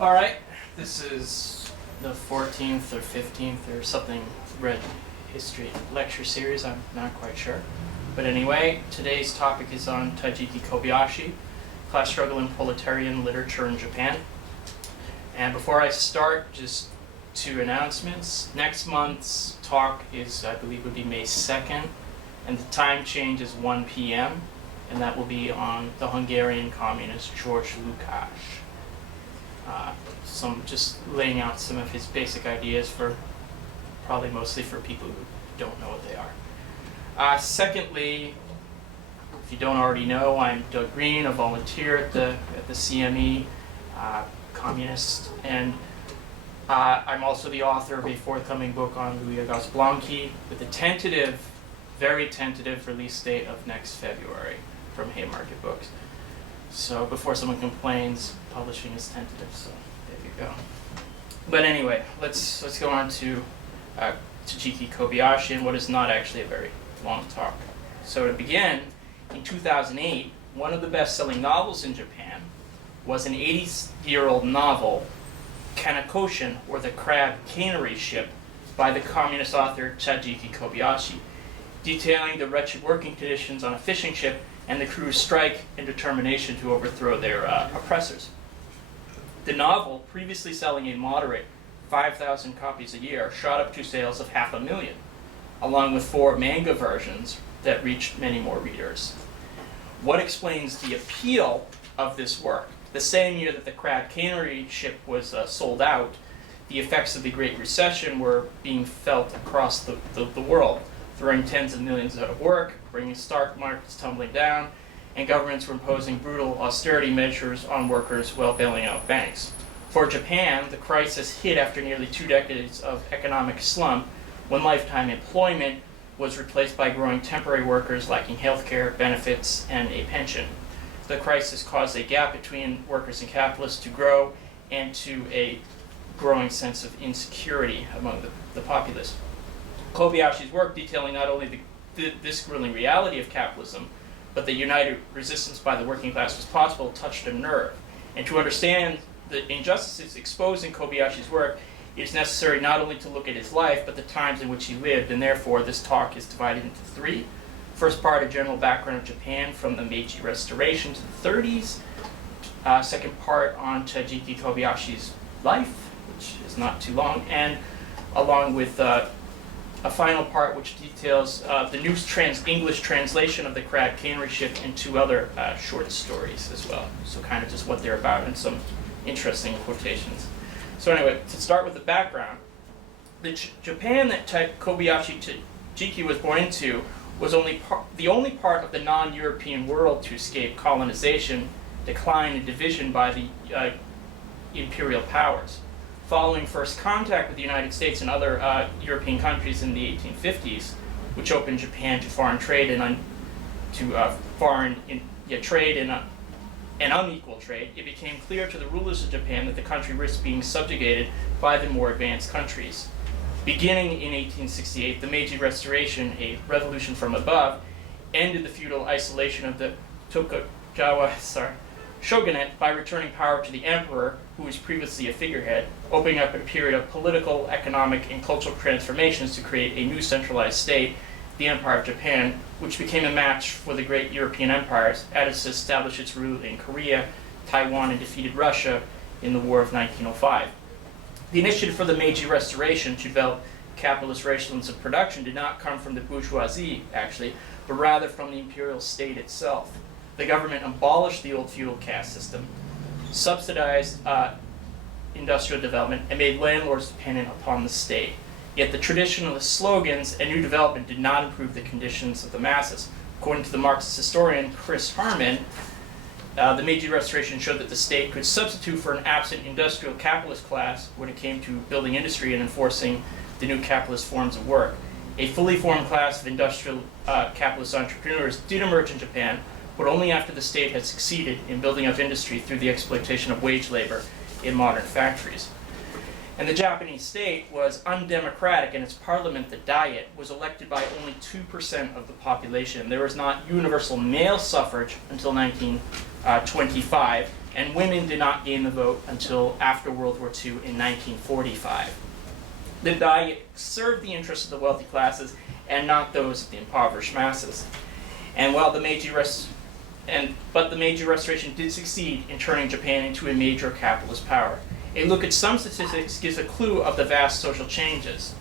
All right, this is the 14th or 15th or something red history lecture series, I'm not quite sure. But anyway, today's topic is on Takiji Kobayashi, class struggle in proletarian literature in Japan. And before I start, just two announcements. Next month's talk is, I believe, would be May 2nd, and the time change is 1 p.m., and that will be on the Hungarian communist George Lukács. Just laying out some of his basic ideas for probably mostly for people who don't know what they are. Secondly, if you don't already know, I'm Doug Greene, a volunteer at the CME, communist, and I'm also the author of a forthcoming book on Louis-Auguste Blanqui with a tentative, very tentative release date of next February from Haymarket Books. So before someone complains, publishing is tentative, so there you go. But anyway, let's go on to Takiji Kobayashi and what is not actually a very long talk. So to begin, in 2008, one of the best-selling novels in Japan was an 80-year-old novel, Kanekoshin, or the Crab Cannery Ship, by the communist author Takiji Kobayashi, detailing the wretched working conditions on a fishing ship and the crew's strike and determination to overthrow their oppressors. The novel, previously selling a moderate 5,000 copies a year, shot up to sales of 500,000, along with 4 manga versions that reached many more readers. What explains the appeal of this work? The same year that the Crab Cannery Ship was sold out, the effects of the Great Recession were being felt across the world, throwing tens of millions out of work, bringing stock markets tumbling down, and governments were imposing brutal austerity measures on workers while bailing out banks. For Japan, the crisis hit after nearly 2 decades of economic slump, when lifetime employment was replaced by growing temporary workers lacking health care, benefits, and a pension. The crisis caused a gap between workers and capitalists to grow, and to a growing sense of insecurity among the populace. Kobayashi's work, detailing not only this grueling reality of capitalism, but the united resistance by the working class was possible, touched a nerve. And to understand the injustices exposed in Kobayashi's work, it is necessary not only to look at his life, but the times in which he lived, and therefore this talk is divided into 3. First part, a general background of Japan from the Meiji Restoration to the 30s. Second part on Takiji Kobayashi's life, which is not too long, and along with a final part which details the new English translation of the Crab Cannery Ship and 2 other short stories as well. So kind of just what they're about and some interesting quotations. So anyway, to start with the background, the Japan that Kobayashi Takiji was born into was the only part of the non-European world to escape colonization, decline, and division by the imperial powers. Following first contact with the United States and other European countries in the 1850s, which opened Japan to foreign trade and trade and unequal trade, it became clear to the rulers of Japan that the country risked being subjugated by the more advanced countries. Beginning in 1868, the Meiji Restoration, a revolution from above, ended the feudal isolation of the Tokugawa shogunate by returning power to the emperor, who was previously a figurehead, opening up a period of political, economic, and cultural transformations to create a new centralized state, the Empire of Japan, which became a match for the great European empires, as it established its rule in Korea, Taiwan, and defeated Russia in the War of 1905. The initiative for the Meiji Restoration to develop capitalist rations of production did not come from the bourgeoisie, actually, but rather from the imperial state itself. The government abolished the old feudal caste system, subsidized industrial development, and made landlords dependent upon the state. Yet the traditional slogans and new development did not improve the conditions of the masses. According to the Marxist historian Chris Harman, the Meiji Restoration showed that the state could substitute for an absent industrial capitalist class when it came to building industry and enforcing the new capitalist forms of work. A fully formed class of industrial capitalist entrepreneurs did emerge in Japan, but only after the state had succeeded in building up industry through the exploitation of wage labor in modern factories. And the Japanese state was undemocratic, and its parliament, the Diet, was elected by only 2% of the population. There was not universal male suffrage until 1925, and women did not gain the vote until after World War II in 1945. The Diet served the interests of the wealthy classes and not those of the impoverished masses. And while the Meiji Restoration did succeed in turning Japan into a major capitalist power. A look at some statistics gives a clue of the vast social changes.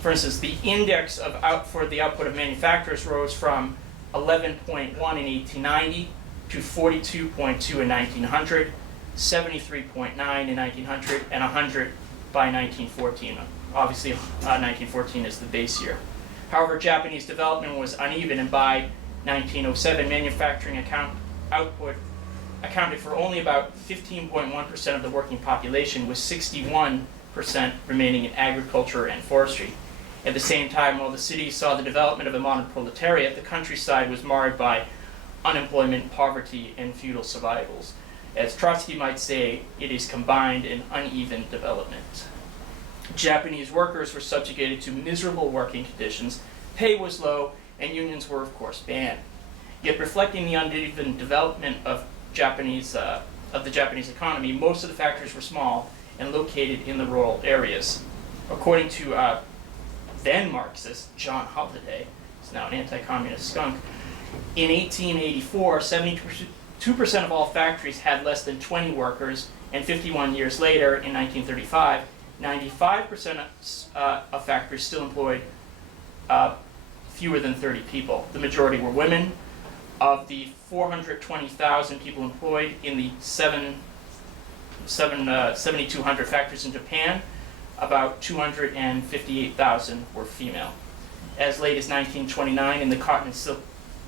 For instance, the index for the output of manufacturers rose from 11.1 in 1890 to 42.2 in 1900, 73.9 in 1900, and 100 by 1914. Obviously, 1914 is the base year. However, Japanese development was uneven, and by 1907, manufacturing output accounted for only about 15.1% of the working population, with 61% remaining in agriculture and forestry. At the same time, while the city saw the development of a modern proletariat, the countryside was marred by unemployment, poverty, and feudal survivals. As Trotsky might say, it is combined and uneven development. Japanese workers were subjugated to miserable working conditions, pay was low, and unions were, of course, banned. Yet, reflecting the uneven development of the Japanese economy, most of the factories were small and located in the rural areas. According to then Marxist John Holiday, who's now an anti-communist skunk, in 1884, 72% of all factories had less than 20 workers, and 51 years later, in 1935, 95% of factories still employed fewer than 30 people. The majority were women. Of the 420,000 people employed in the 7,200 factories in Japan, about 258,000 were female. As late as 1929, in the cotton and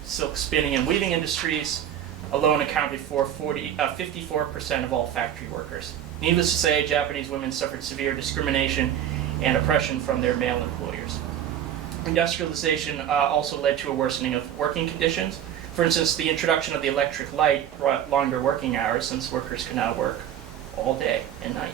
silk spinning and weaving industries, alone accounted for 54% of all factory workers. Needless to say, Japanese women suffered severe discrimination and oppression from their male employers. Industrialization also led to a worsening of working conditions. For instance, the introduction of the electric light brought longer working hours, since workers could now work all day and night.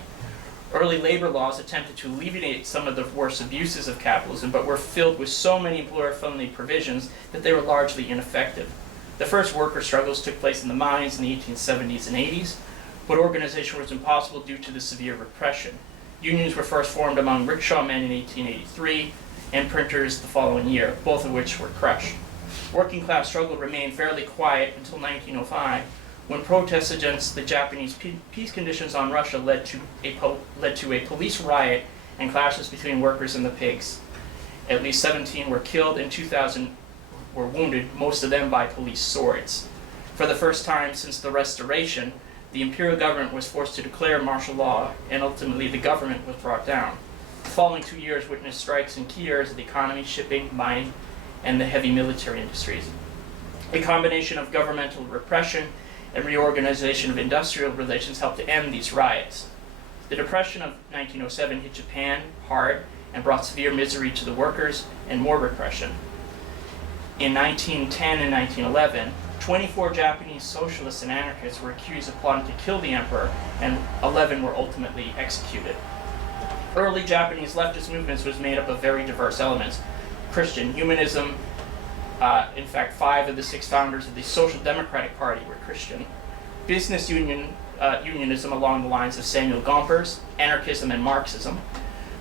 Early labor laws attempted to alleviate some of the worst abuses of capitalism, but were filled with so many employer-friendly provisions that they were largely ineffective. The first worker struggles took place in the mines in the 1870s and 80s, but organization was impossible due to the severe repression. Unions were first formed among rickshaw men in 1883 and printers the following year, both of which were crushed. Working class struggle remained fairly quiet until 1905, when protests against the Japanese peace conditions on Russia led to a police riot and clashes between workers and the pigs. At least 17 were killed and 2,000 were wounded, most of them by police swords. For the first time since the Restoration, the imperial government was forced to declare martial law, and ultimately the government was brought down. The following 2 years witnessed strikes in key areas of the economy, shipping, mining, and the heavy military industries. A combination of governmental repression and reorganization of industrial relations helped to end these riots. The Depression of 1907 hit Japan hard and brought severe misery to the workers and more repression. In 1910 and 1911, 24 Japanese socialists and anarchists were accused of plotting to kill the emperor, and 11 were ultimately executed. Early Japanese leftist movements was made up of very diverse elements. Christian humanism, in fact, 5 of the 6 founders of the Social Democratic Party were Christian. Business unionism along the lines of Samuel Gompers, anarchism and Marxism.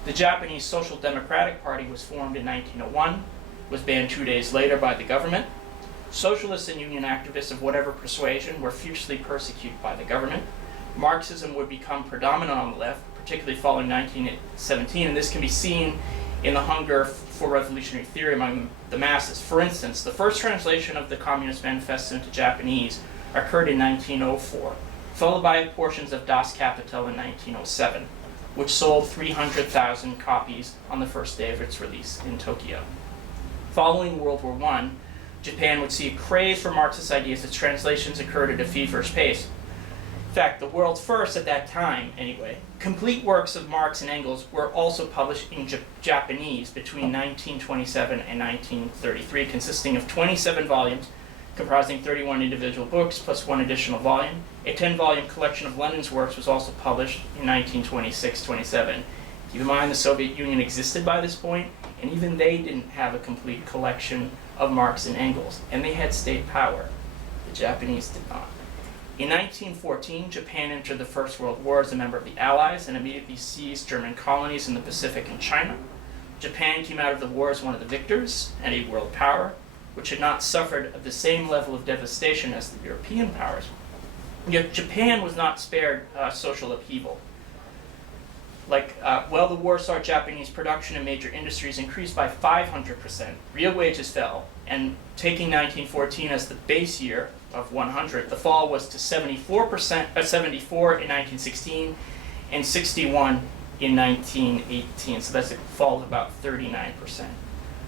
The Japanese Social Democratic Party was formed in 1901, was banned 2 days later by the government. Socialists and union activists of whatever persuasion were fiercely persecuted by the government. Marxism would become predominant on the left, particularly following 1917, and this can be seen in the hunger for revolutionary theory among the masses. For instance, the first translation of the Communist Manifesto into Japanese occurred in 1904, followed by portions of Das Kapital in 1907, which sold 300,000 copies on the first day of its release in Tokyo. Following World War I, Japan would see a craze for Marxist ideas as translations occurred at a feverish pace. In fact, the world's first, at that time anyway, complete works of Marx and Engels were also published in Japanese between 1927 and 1933, consisting of 27 volumes comprising 31 individual books plus 1 additional volume. A 10-volume collection of Lenin's works was also published in 1926-27. Keep in mind the Soviet Union existed by this point, and even they didn't have a complete collection of Marx and Engels, and they had state power. The Japanese did not. In 1914, Japan entered the First World War as a member of the Allies and immediately seized German colonies in the Pacific and China. Japan came out of the war as one of the victors and a world power, which had not suffered the same level of devastation as the European powers. Yet Japan was not spared social upheaval. While the war saw Japanese production and major industries increase by 500%, real wages fell, and taking 1914 as the base year of 100, the fall was to 74 in 1916 and 61 in 1918, so that's a fall of about 39%.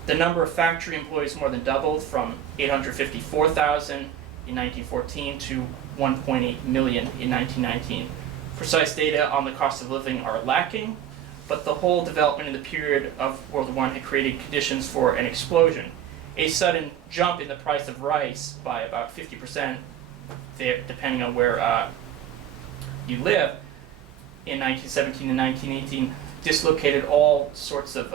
The number of factory employees more than doubled from 854,000 in 1914 to 1.8 million in 1919. Precise data on the cost of living are lacking, but the whole development in the period of World War I had created conditions for an explosion. A sudden jump in the price of rice by about 50%, depending on where you live, in 1917 and 1918, dislocated all sorts of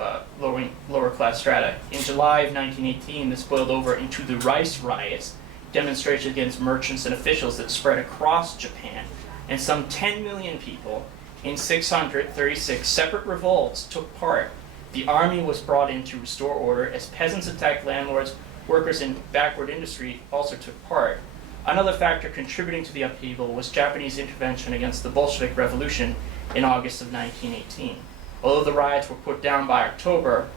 lower class strata. In July of 1918, this boiled over into the rice riots, demonstrations against merchants and officials that spread across Japan, and some 10 million people in 636 separate revolts took part. The army was brought in to restore order as peasants attacked landlords. Workers in backward industry also took part. Another factor contributing to the upheaval was Japanese intervention against the Bolshevik Revolution in August of 1918. Although the riots were put down by October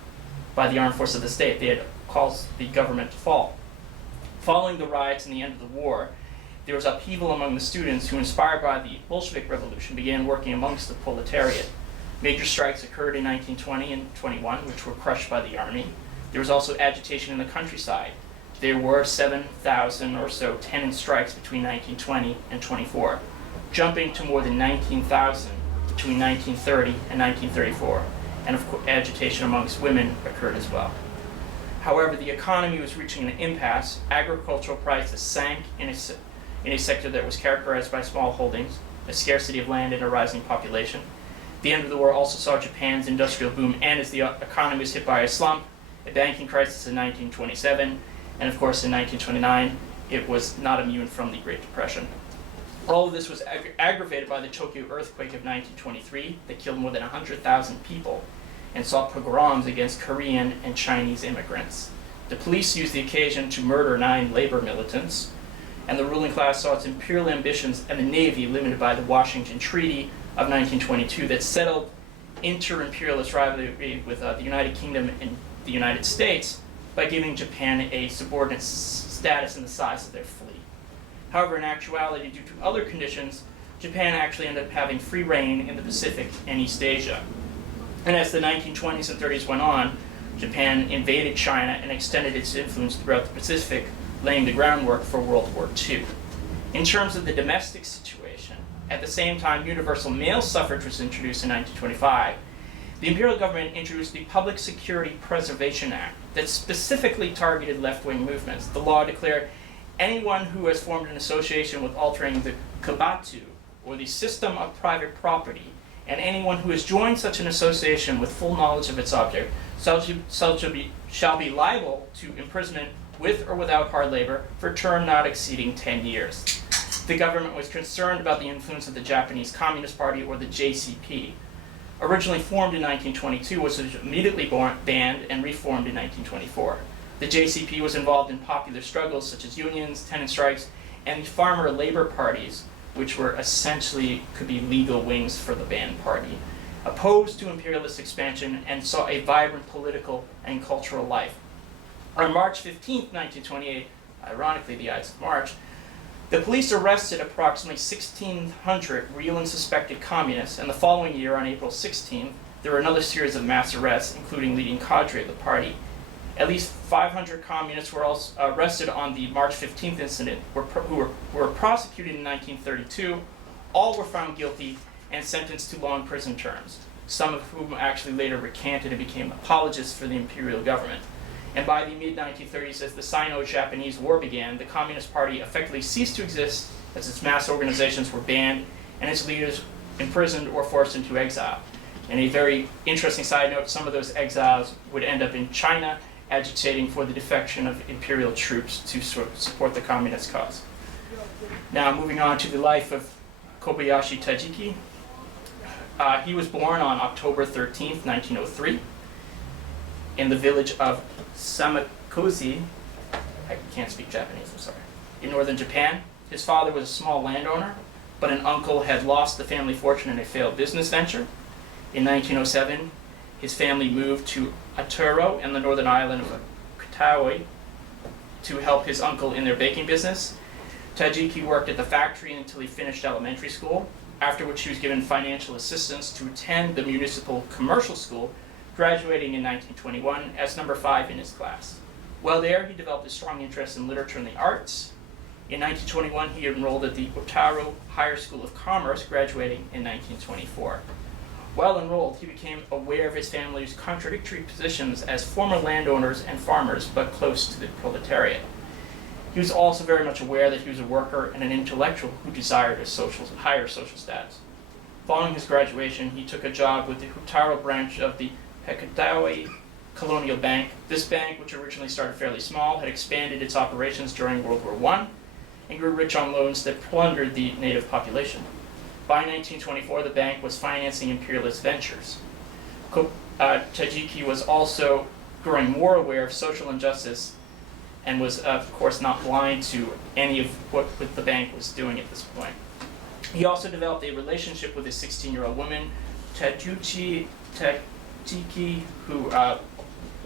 by the armed forces of the state, they had caused the government to fall. Following the riots and the end of the war, there was upheaval among the students who, inspired by the Bolshevik Revolution, began working amongst the proletariat. Major strikes occurred in 1920 and 21, which were crushed by the army. There was also agitation in the countryside. There were 7,000 or so tenant strikes between 1920 and 24, jumping to more than 19,000 between 1930 and 1934, and of course agitation amongst women occurred as well. However, the economy was reaching an impasse. Agricultural prices sank in a sector that was characterized by small holdings, a scarcity of land, and a rising population. The end of the war also saw Japan's industrial boom end as the economy was hit by a slump, a banking crisis in 1927, and of course in 1929, it was not immune from the Great Depression. All of this was aggravated by the Tokyo earthquake of 1923 that killed more than 100,000 people and saw pogroms against Korean and Chinese immigrants. The police used the occasion to murder 9 labor militants, and the ruling class saw its imperial ambitions and the Navy limited by the Washington Treaty of 1922 that settled inter-imperialist rivalry with the United Kingdom and the United States by giving Japan a subordinate status in the size of their fleet. However, in actuality, due to other conditions, Japan actually ended up having free reign in the Pacific and East Asia. And as the 1920s and 30s went on, Japan invaded China and extended its influence throughout the Pacific, laying the groundwork for World War II. In terms of the domestic situation, at the same time universal male suffrage was introduced in 1925, the imperial government introduced the Public Security Preservation Act that specifically targeted left-wing movements. The law declared anyone who has formed an association with altering the kabatu, or the system of private property, and anyone who has joined such an association with full knowledge of its object shall be liable to imprisonment with or without hard labor for a term not exceeding 10 years. The government was concerned about the influence of the Japanese Communist Party, or the JCP. Originally formed in 1922, was immediately banned and reformed in 1924. The JCP was involved in popular struggles such as unions, tenant strikes, and the farmer labor parties, which were essentially could be legal wings for the banned party, opposed to imperialist expansion and saw a vibrant political and cultural life. On March 15, 1928, ironically the Ides of March, the police arrested approximately 1,600 real and suspected communists, and the following year, on April 16th, there were another series of mass arrests, including leading cadre of the party. At least 500 communists were also arrested on the March 15th incident, who were prosecuted in 1932. All were found guilty and sentenced to long prison terms, some of whom actually later recanted and became apologists for the imperial government. And by the mid-1930s, as the Sino-Japanese War began, the Communist Party effectively ceased to exist as its mass organizations were banned and its leaders imprisoned or forced into exile. And a very interesting side note, some of those exiles would end up in China, agitating for the defection of imperial troops to support the communist cause. Now, moving on to the life of Kobayashi Takiji. He was born on October 13th, 1903, in the village of Samakoshi. I can't speak Japanese, I'm sorry. In northern Japan. His father was a small landowner, but an uncle had lost the family fortune in a failed business venture. In 1907, his family moved to Aturo in the northern island of Kitaoi to help his uncle in their baking business. Takiji worked at the factory until he finished elementary school, after which he was given financial assistance to attend the municipal commercial school, graduating in 1921 as number 5 in his class. While there, he developed a strong interest in literature and the arts. In 1921, he enrolled at the Otaro Higher School of Commerce, graduating in 1924. While enrolled, he became aware of his family's contradictory positions as former landowners and farmers, but close to the proletariat. He was also very much aware that he was a worker and an intellectual who desired a higher social status. Following his graduation, he took a job with the Otaro branch of the Hekadaoi Colonial Bank. This bank, which originally started fairly small, had expanded its operations during World War I and grew rich on loans that plundered the native population. By 1924, the bank was financing imperialist ventures. Takiji was also growing more aware of social injustice and was, of course, not blind to any of what the bank was doing at this point. He also developed a relationship with a 16-year-old woman, Tajuchi Takiji, who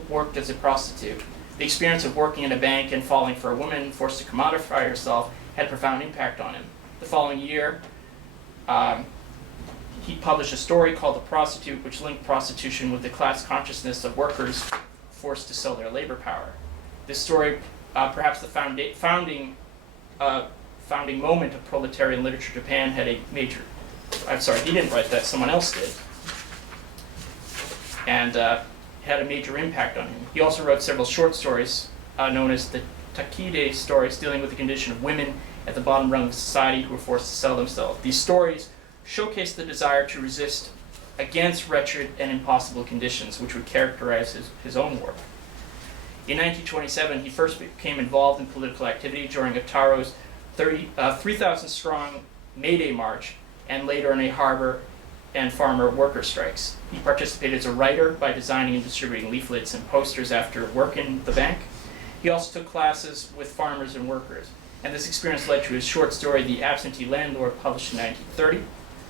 worked as a prostitute. The experience of working in a bank and falling for a woman forced to commodify herself had a profound impact on him. The following year, he published a story called The Prostitute, which linked prostitution with the class consciousness of workers forced to sell their labor power. This story, perhaps the founding moment of proletarian literature in Japan, had a major, I'm sorry, he didn't write that, someone else did, and had a major impact on him. He also wrote several short stories known as the Takide stories, dealing with the condition of women at the bottom rung of society who were forced to sell themselves. These stories showcase the desire to resist against wretched and impossible conditions, which would characterize his own work. In 1927, he first became involved in political activity during Otaro's 3,000-strong May Day March, and later in a harbor and farmer worker strikes. He participated as a writer by designing and distributing leaflets and posters after work in the bank. He also took classes with farmers and workers, and this experience led to his short story, The Absentee Landlord, published in 1930.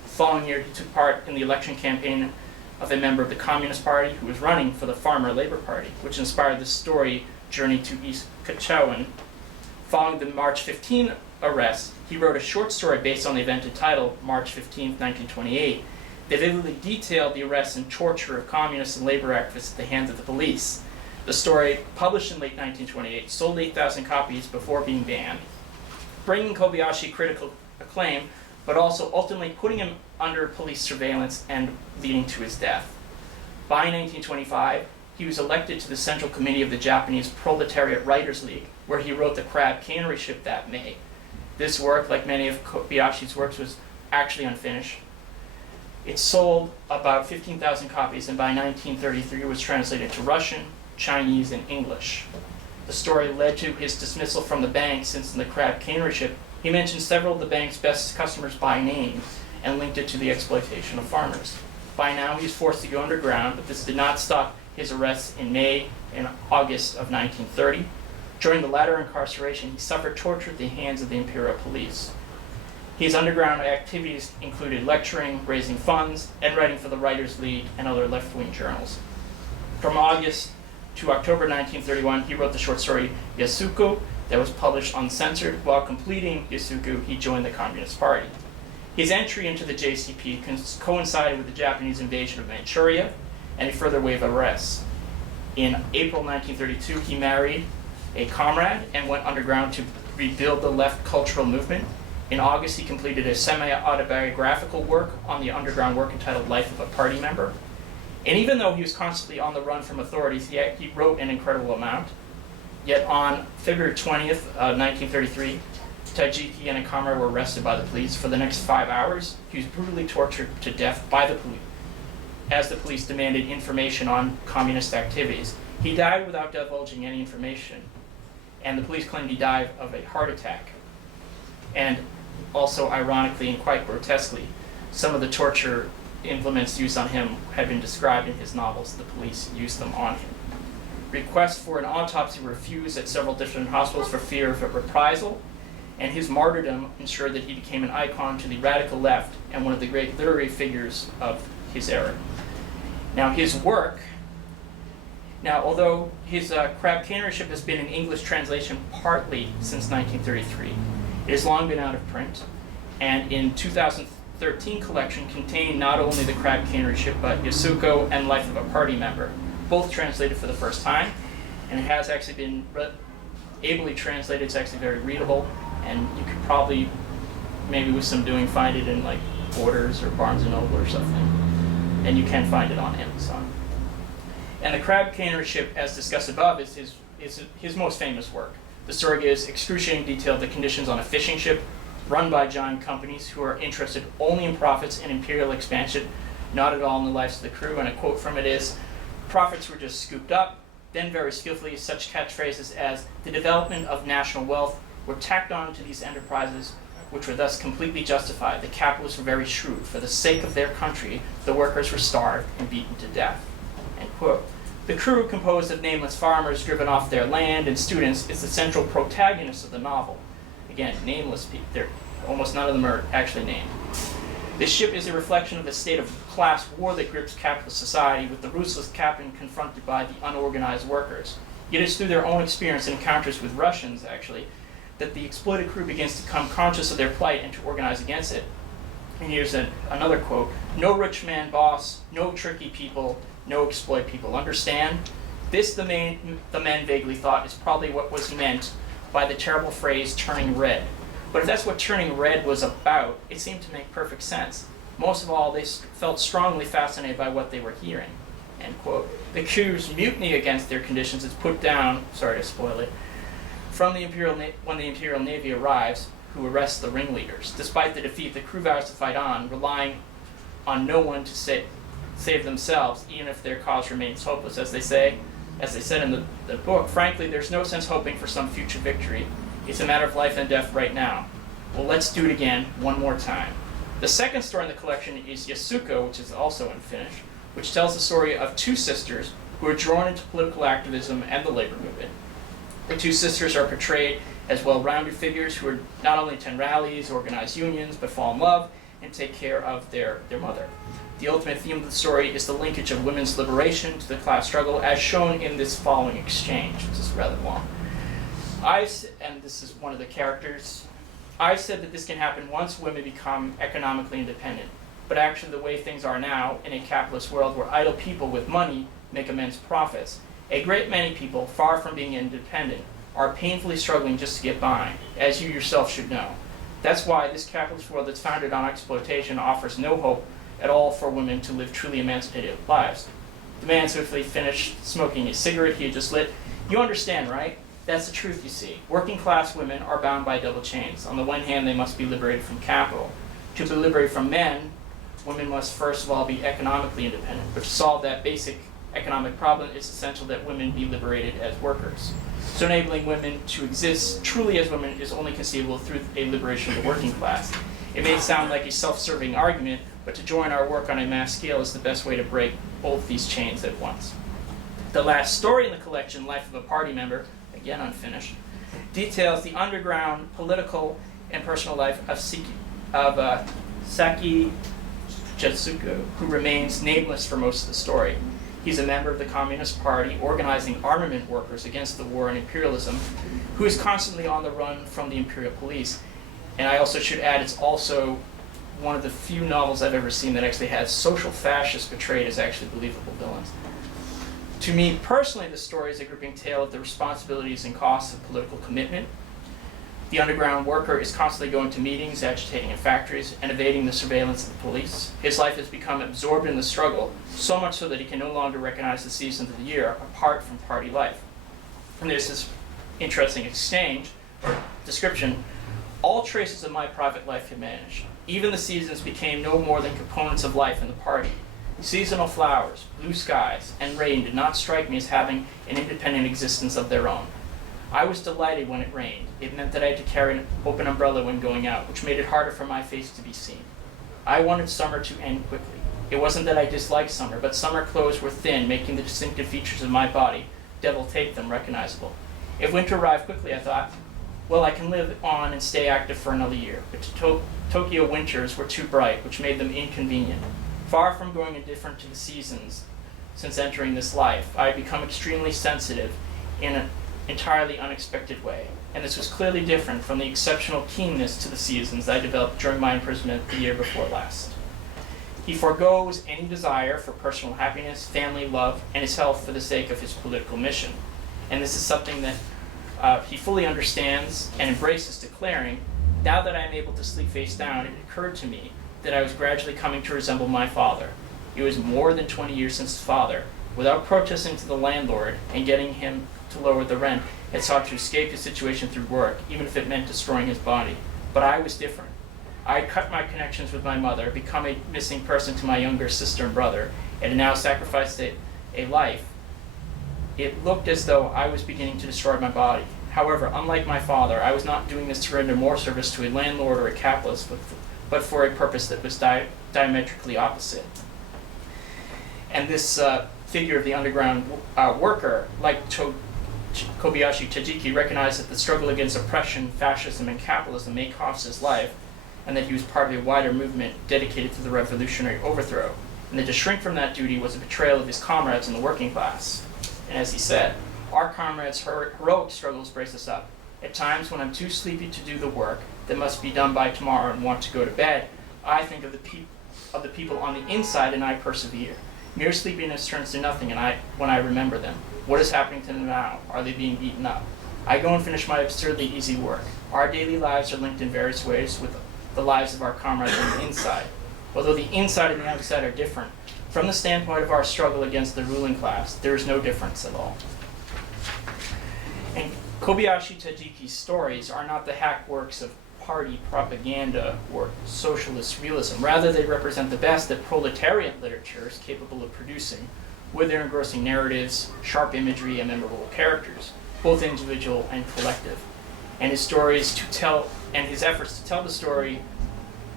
The following year, he took part in the election campaign of a member of the Communist Party who was running for the Farmer Labor Party, which inspired the story Journey to East Kachauan. Following the March 15 arrest, he wrote a short story based on the event entitled March 15, 1928. They vividly detailed the arrest and torture of communists and labor activists at the hands of the police. The story, published in late 1928, sold 8,000 copies before being banned, bringing Kobayashi critical acclaim, but also ultimately putting him under police surveillance and leading to his death. By 1925, he was elected to the Central Committee of the Japanese Proletariat Writers League, where he wrote the Crab Cannery Ship that May. This work, like many of Kobayashi's works, was actually unfinished. It sold about 15,000 copies, and by 1933 was translated to Russian, Chinese, and English. The story led to his dismissal from the bank, since in the Crab Cannery Ship, he mentioned several of the bank's best customers by name and linked it to the exploitation of farmers. By now, he was forced to go underground, but this did not stop his arrests in May and August of 1930. During the latter incarceration, he suffered torture at the hands of the imperial police. His underground activities included lecturing, raising funds, and writing for the Writers' League and other left-wing journals. From August to October 1931, he wrote the short story Yasuko that was published uncensored. While completing Yasuko, he joined the Communist Party. His entry into the JCP coincided with the Japanese invasion of Manchuria and a further wave of arrests. In April 1932, he married a comrade and went underground to rebuild the left cultural movement. In August, he completed a semi-autobiographical work on the underground work entitled Life of a Party Member. And even though he was constantly on the run from authorities, he wrote an incredible amount. Yet on February 20th, 1933, Takiji and a comrade were arrested by the police. For the next 5 hours, he was brutally tortured to death by the police, as the police demanded information on communist activities. He died without divulging any information, and the police claimed he died of a heart attack. And also ironically and quite grotesquely, some of the torture implements used on him had been described in his novels. The police used them on him. Requests for an autopsy were refused at several different hospitals for fear of a reprisal, and his martyrdom ensured that he became an icon to the radical left and one of the great literary figures of his era. Now his work, although his Crab Cannery Ship has been in English translation partly since 1933, it has long been out of print, and in 2013 collection contained not only the Crab Cannery Ship but Yasuko and Life of a Party Member, both translated for the first time, and it has actually been ably translated. It's actually very readable, and you could probably, maybe with some doing, find it in like Borders or Barnes & Noble or something, and you can find it on Amazon. And the Crab Cannery Ship, as discussed above, is his most famous work. The story gives excruciating detail of the conditions on a fishing ship run by giant companies who are interested only in profits and imperial expansion, not at all in the lives of the crew. And a quote from it is, "Profits were just scooped up, then very skillfully such catchphrases as the development of national wealth were tacked on to these enterprises, which were thus completely justified. The capitalists were very shrewd. For the sake of their country, the workers were starved and beaten to death." End quote. The crew, composed of nameless farmers driven off their land and students, is the central protagonist of the novel. Again, nameless people. Almost none of them are actually named. This ship is a reflection of the state of class war that grips capitalist society, with the ruthless captain confronted by the unorganized workers. Yet it's through their own experience and encounters with Russians, actually, that the exploited crew begins to become conscious of their plight and to organize against it. And here's another quote, "No rich man boss, no tricky people, no exploit people. Understand? This, the men vaguely thought, is probably what was meant by the terrible phrase turning red. But if that's what turning red was about, it seemed to make perfect sense. Most of all, they felt strongly fascinated by what they were hearing." End quote. The crew's mutiny against their conditions is put down, sorry to spoil it, when the Imperial Navy arrives, who arrests the ringleaders. Despite the defeat, the crew vows to fight on, relying on no one to save themselves, even if their cause remains hopeless. As they said in the book, frankly, there's no sense hoping for some future victory. It's a matter of life and death right now. Well, let's do it again, one more time. The second story in the collection is Yasuko, which is also unfinished, which tells the story of two sisters who are drawn into political activism and the labor movement. The two sisters are portrayed as well-rounded figures who are not only attend rallies, organize unions, but fall in love and take care of their mother. The ultimate theme of the story is the linkage of women's liberation to the class struggle, as shown in this following exchange, which is rather long. And this is one of the characters, I said that this can happen once women become economically independent. But actually the way things are now, in a capitalist world where idle people with money make immense profits, a great many people, far from being independent, are painfully struggling just to get by, as you yourself should know. That's why this capitalist world that's founded on exploitation offers no hope at all for women to live truly emancipated lives. The man swiftly finished smoking a cigarette he had just lit. You understand, right? That's the truth, you see. Working class women are bound by double chains. On the one hand, they must be liberated from capital. To be liberated from men, women must first of all be economically independent. But to solve that basic economic problem, it's essential that women be liberated as workers. So enabling women to exist truly as women is only conceivable through a liberation of the working class. It may sound like a self-serving argument, but to join our work on a mass scale is the best way to break both these chains at once. The last story in the collection, Life of a Party Member, again unfinished, details the underground political and personal life of Saki Jetsuko, who remains nameless for most of the story. He's a member of the Communist Party, organizing armament workers against the war and imperialism, who is constantly on the run from the imperial police. And I also should add, it's also one of the few novels I've ever seen that actually has social fascists portrayed as actually believable villains. To me personally, the story is a gripping tale of the responsibilities and costs of political commitment. The underground worker is constantly going to meetings, agitating in factories, and evading the surveillance of the police. His life has become absorbed in the struggle, so much so that he can no longer recognize the seasons of the year apart from party life. And there's this interesting exchange, or description. All traces of my private life have vanished. Even the seasons became no more than components of life in the party. Seasonal flowers, blue skies, and rain did not strike me as having an independent existence of their own. I was delighted when it rained. It meant that I had to carry an open umbrella when going out, which made it harder for my face to be seen. I wanted summer to end quickly. It wasn't that I disliked summer, but summer clothes were thin, making the distinctive features of my body, devil take them, recognizable. If winter arrived quickly, I thought, well, I can live on and stay active for another year. But Tokyo winters were too bright, which made them inconvenient. Far from growing indifferent to the seasons since entering this life, I had become extremely sensitive in an entirely unexpected way. And this was clearly different from the exceptional keenness to the seasons I developed during my imprisonment the year before last. He forgoes any desire for personal happiness, family, love, and his health for the sake of his political mission. And this is something that he fully understands and embraces, declaring, now that I am able to sleep face down, it occurred to me that I was gradually coming to resemble my father. It was more than 20 years since his father, without protesting to the landlord and getting him to lower the rent, had sought to escape his situation through work, even if it meant destroying his body. But I was different. I had cut my connections with my mother, become a missing person to my younger sister and brother, and had now sacrificed a life. It looked as though I was beginning to destroy my body. However, unlike my father, I was not doing this to render more service to a landlord or a capitalist, but for a purpose that was diametrically opposite. And this figure of the underground worker, like Kobayashi Tajiki, recognized that the struggle against oppression, fascism, and capitalism may cost his life, and that he was part of a wider movement dedicated to the revolutionary overthrow, and that to shrink from that duty was a betrayal of his comrades in the working class. And as he said, our comrades' heroic struggles brace us up. At times when I'm too sleepy to do the work that must be done by tomorrow and want to go to bed, I think of the people on the inside and I persevere. Mere sleepiness turns to nothing when I remember them. What is happening to them now? Are they being beaten up? I go and finish my absurdly easy work. Our daily lives are linked in various ways with the lives of our comrades on the inside. Although the inside and the outside are different, from the standpoint of our struggle against the ruling class, there is no difference at all. And Kobayashi Tajiki's stories are not the hack works of party propaganda or socialist realism. Rather, they represent the best that proletarian literature is capable of producing, with their engrossing narratives, sharp imagery, and memorable characters, both individual and collective. And his efforts to tell the story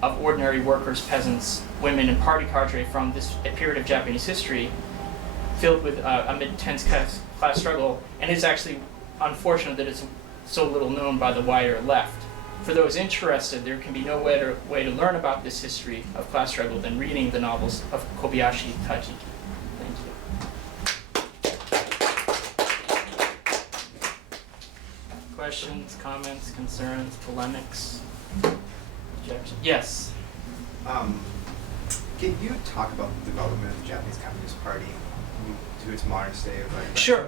of ordinary workers, peasants, women, and party cadre from this period of Japanese history, filled with amid intense class struggle, and it's actually unfortunate that it's so little known by the wider left. For those interested, there can be no way to learn about this history of class struggle than reading the novels of Kobayashi Takiji. Thank you. Questions, comments, concerns, polemics, objections? Yes. Can you talk about the development of the Japanese Communist Party to its modern state? Sure.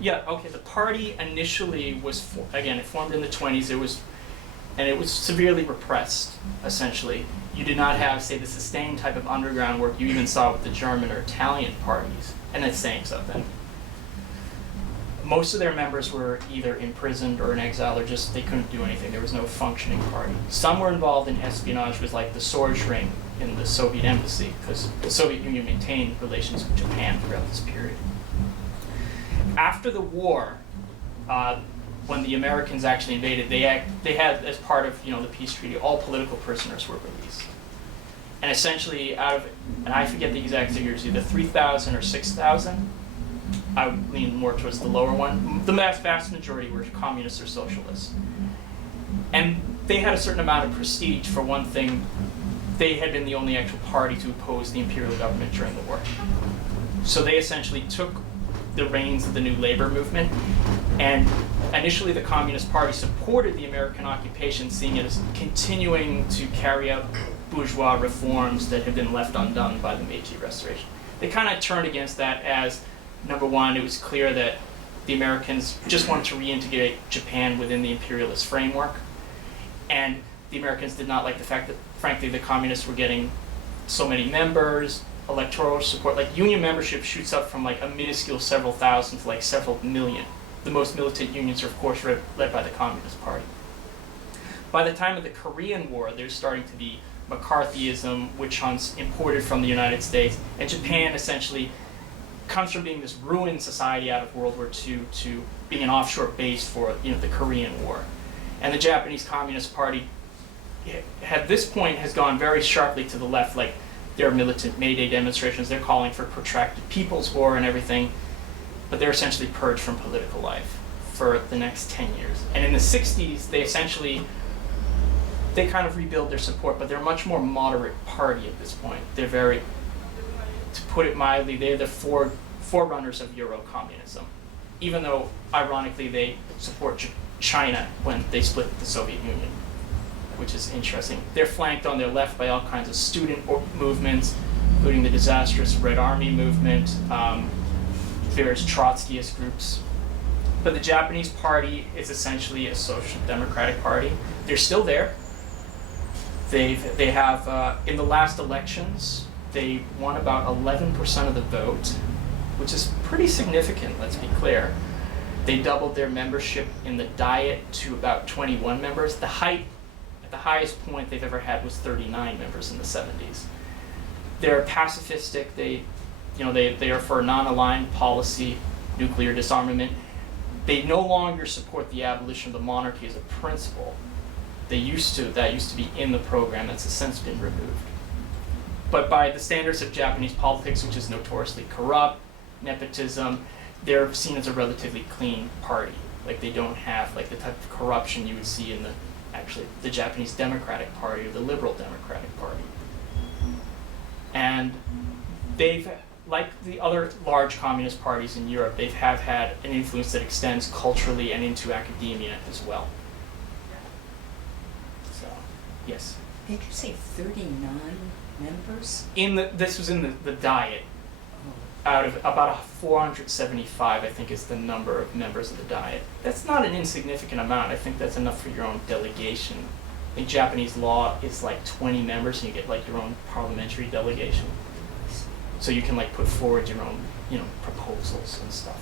Yeah, okay, the party initially was, it formed in the 20s. It was severely repressed, essentially. You did not have, say, the sustained type of underground work you even saw with the German or Italian parties, and that's saying something. Most of their members were either imprisoned or in exile, or just they couldn't do anything. There was no functioning party. Some were involved in espionage, was like the Sorge Ring in the Soviet embassy, because the Soviet Union maintained relations with Japan throughout this period. After the war, when the Americans actually invaded, they had, as part of the peace treaty, all political prisoners were released. And essentially, and I forget the exact figures, either 3,000 or 6,000. I would lean more towards the lower one. The vast majority were communists or socialists. And they had a certain amount of prestige. For one thing, they had been the only actual party to oppose the imperial government during the war. So they essentially took the reins of the new labor movement, and initially the Communist Party supported the American occupation, seeing it as continuing to carry out bourgeois reforms that had been left undone by the Meiji Restoration. They kind of turned against that as, number one, it was clear that the Americans just wanted to reintegrate Japan within the imperialist framework, and the Americans did not like the fact that, frankly, the communists were getting so many members, electoral support. Like, union membership shoots up from like a minuscule several thousand to like several million. The most militant unions are, of course, led by the Communist Party. By the time of the Korean War, there's starting to be McCarthyism, witch hunts imported from the United States, and Japan essentially comes from being this ruined society out of World War II to being an offshore base for the Korean War. And the Japanese Communist Party, at this point, has gone very sharply to the left. Like, there are militant May Day demonstrations. They're calling for protracted People's War and everything. But they're essentially purged from political life for the next 10 years. And in the 60s, they kind of rebuild their support, but they're a much more moderate party at this point. They're very, to put it mildly, they're the forerunners of Euro-communism, even though, ironically, they support China when they split the Soviet Union, which is interesting. They're flanked on their left by all kinds of student movements, including the disastrous Red Army movement, various Trotskyist groups. But the Japanese party is essentially a social democratic party. They're still there. They have, in the last elections, they won about 11% of the vote, which is pretty significant, let's be clear. They doubled their membership in the Diet to about 21 members. At the highest point they've ever had was 39 members in the 70s. They're pacifistic. They are for a non-aligned policy, nuclear disarmament. They no longer support the abolition of the monarchy as a principle. That used to be in the program. That's since been removed. But by the standards of Japanese politics, which is notoriously corrupt, nepotism, they're seen as a relatively clean party. Like, they don't have like the type of corruption you would see in the Japanese Democratic Party or the Liberal Democratic Party. And they've, like the other large communist parties in Europe, they have had an influence that extends culturally and into academia as well. So, yes. Did you say 39 members? This was in the Diet. Out of about 475, I think, is the number of members of the Diet. That's not an insignificant amount. I think that's enough for your own delegation. I think Japanese law is like 20 members, and you get like your own parliamentary delegation. So you can like put forward your own, proposals and stuff.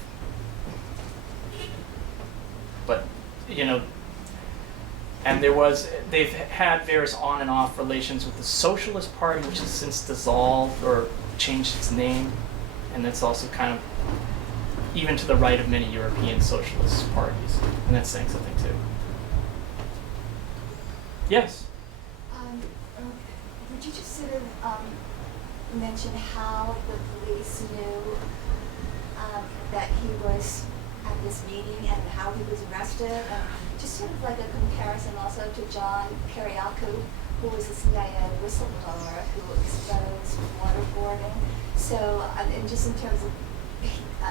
But, and they've had various on and off relations with the Socialist Party, which has since dissolved or changed its name. And that's also kind of even to the right of many European socialist parties. And that's saying something too. Yes? Would you just sort of mention how the police knew that he was at this meeting and how he was arrested? Just sort of like a comparison also to John Kiriakou, who was a CIA whistleblower who exposed waterboarding. So, and just in terms of,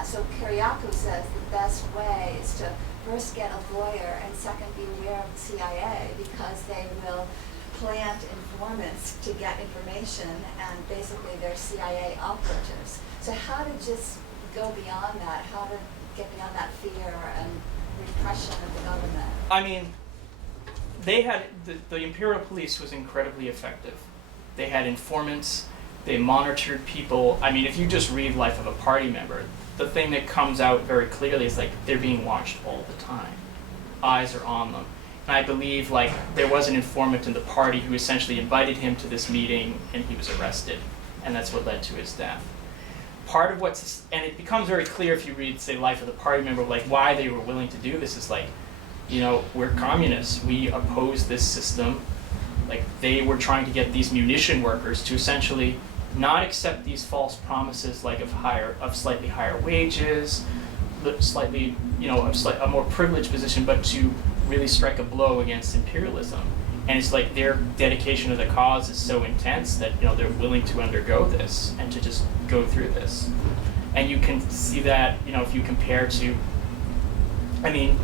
so Kiriakou says the best way is to first get a lawyer and second be aware of the CIA, because they will plant informants to get information, and basically they're CIA operatives. So how to just go beyond that, how to get beyond that fear and repression of the government? I mean, they had, the Imperial Police was incredibly effective. They had informants, they monitored people. I mean, if you just read Life of a Party Member, the thing that comes out very clearly is like they're being watched all the time. Eyes are on them. And I believe like there was an informant in the party who essentially invited him to this meeting and he was arrested. And that's what led to his death. Part of and it becomes very clear if you read, say, Life of the Party Member, like why they were willing to do this is like, we're communists. We oppose this system. Like they were trying to get these munition workers to essentially not accept these false promises, like of slightly higher wages, slightly, a more privileged position, but to really strike a blow against imperialism. And it's like their dedication to the cause is so intense that they're willing to undergo this and to just go through this. And you can see that if you compare to, I mean,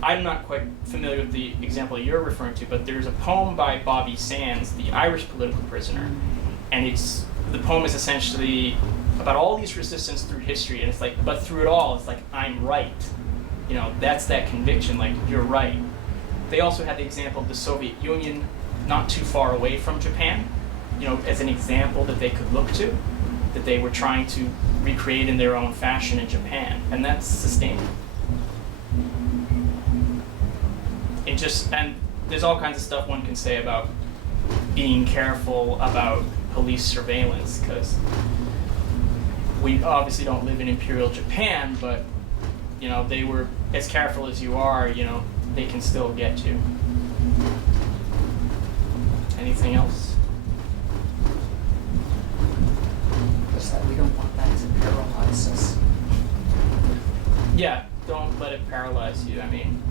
I'm not quite familiar with the example you're referring to, but there's a poem by Bobby Sands, the Irish political prisoner, and the poem is essentially about all these resistance through history, and it's like, but through it all, it's like, I'm right. That's that conviction, like, you're right. They also had the example of the Soviet Union not too far away from Japan, as an example that they could look to, that they were trying to recreate in their own fashion in Japan, and that's sustainable. And there's all kinds of stuff one can say about being careful about police surveillance, because we obviously don't live in Imperial Japan, but you know, they were as careful as you are, you know, they can still get you. Anything else? Just that we don't want that to paralyze us. Yeah, don't let it paralyze you. I mean,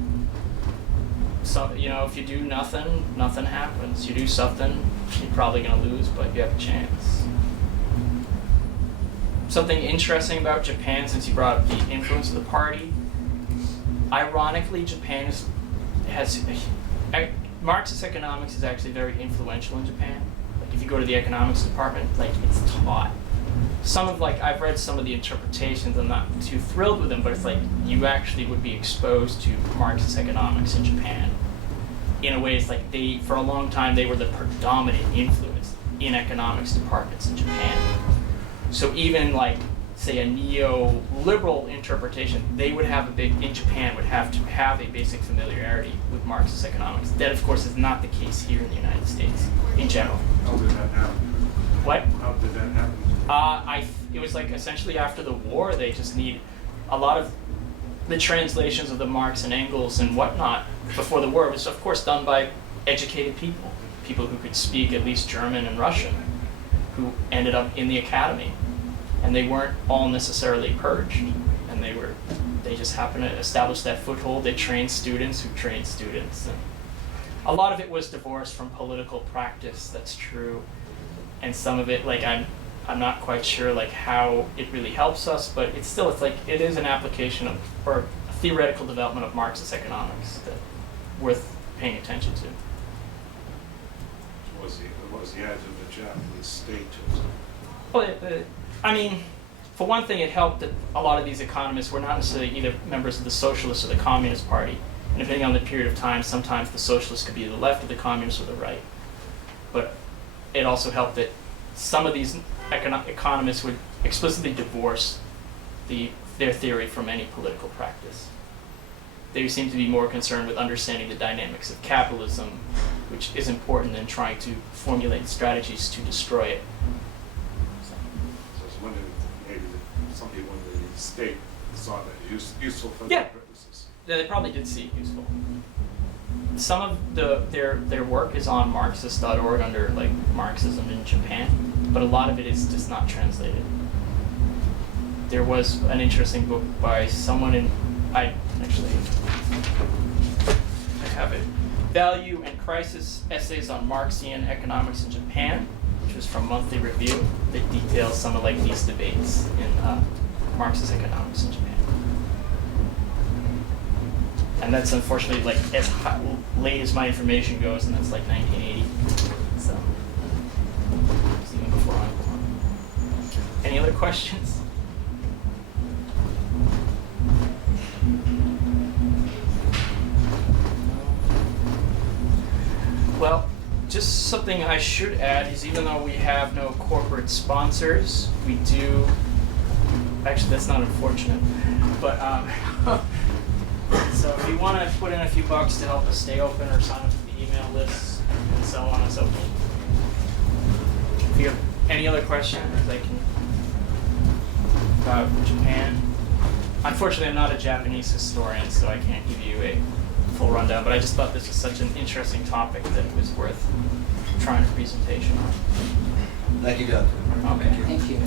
so, you know, if you do nothing, nothing happens. You do something, you're probably gonna lose, but you have a chance. Something interesting about Japan, since you brought up the influence of the party, ironically, Japan Marxist economics is actually very influential in Japan. Like, if you go to the economics department, like, it's taught. Some of, like, I've read some of the interpretations, I'm not too thrilled with them, but it's like, you actually would be exposed to Marxist economics in Japan. In a way, it's like for a long time, they were the predominant influence in economics departments in Japan. So even, like, say, a neoliberal interpretation, they would have in Japan would have to have a basic familiarity with Marxist economics. That, of course, is not the case here in the United States, in general. How did that happen? What? How did that happen? It was like essentially after the war, they just need a lot of the translations of the Marx and Engels and whatnot before the war was, of course, done by educated people who could speak at least German and Russian, who ended up in the academy. And they weren't all necessarily purged, and they just happened to establish that foothold. They trained students who trained students, and a lot of it was divorced from political practice. That's true, and some of it, like, I'm not quite sure, like, how it really helps us, but it is an application of, or a theoretical development of Marxist economics that worth paying attention to. What was the attitude of the Japanese state to it? Well, I mean, for one thing, it helped that a lot of these economists were not necessarily either members of the Socialist or the Communist Party. And depending on the period of time, sometimes the Socialists could be the left of the Communists or the right. But it also helped that some of these economists would explicitly divorce their theory from any political practice. They seem to be more concerned with understanding the dynamics of capitalism, which is important than trying to formulate strategies to destroy it. Maybe some people in the state saw that useful for Yeah. their purposes. Yeah, they probably did see it useful. Some of their work is on Marxist.org under, like, Marxism in Japan, but a lot of it is just not translated. There was an interesting book by someone I have it, Value and Crisis, Essays on Marxian Economics in Japan, which was from Monthly Review, that details some of, like, these debates in Marxist economics in Japan. And that's unfortunately, like, as late as my information goes, and that's like 1980. So it's even before I was born. Any other questions? Well, just something I should add is, even though we have no corporate sponsors, we do. Actually, that's not unfortunate, but so if you want to put in a few bucks to help us stay open or sign up for the email lists and so on and so forth. If you have any other questions, I can about Japan. Unfortunately, I'm not a Japanese historian, so I can't give you a full rundown, but I just thought this was such an interesting topic that it was worth trying a presentation on. Thank you, Doug. Okay. Thank you.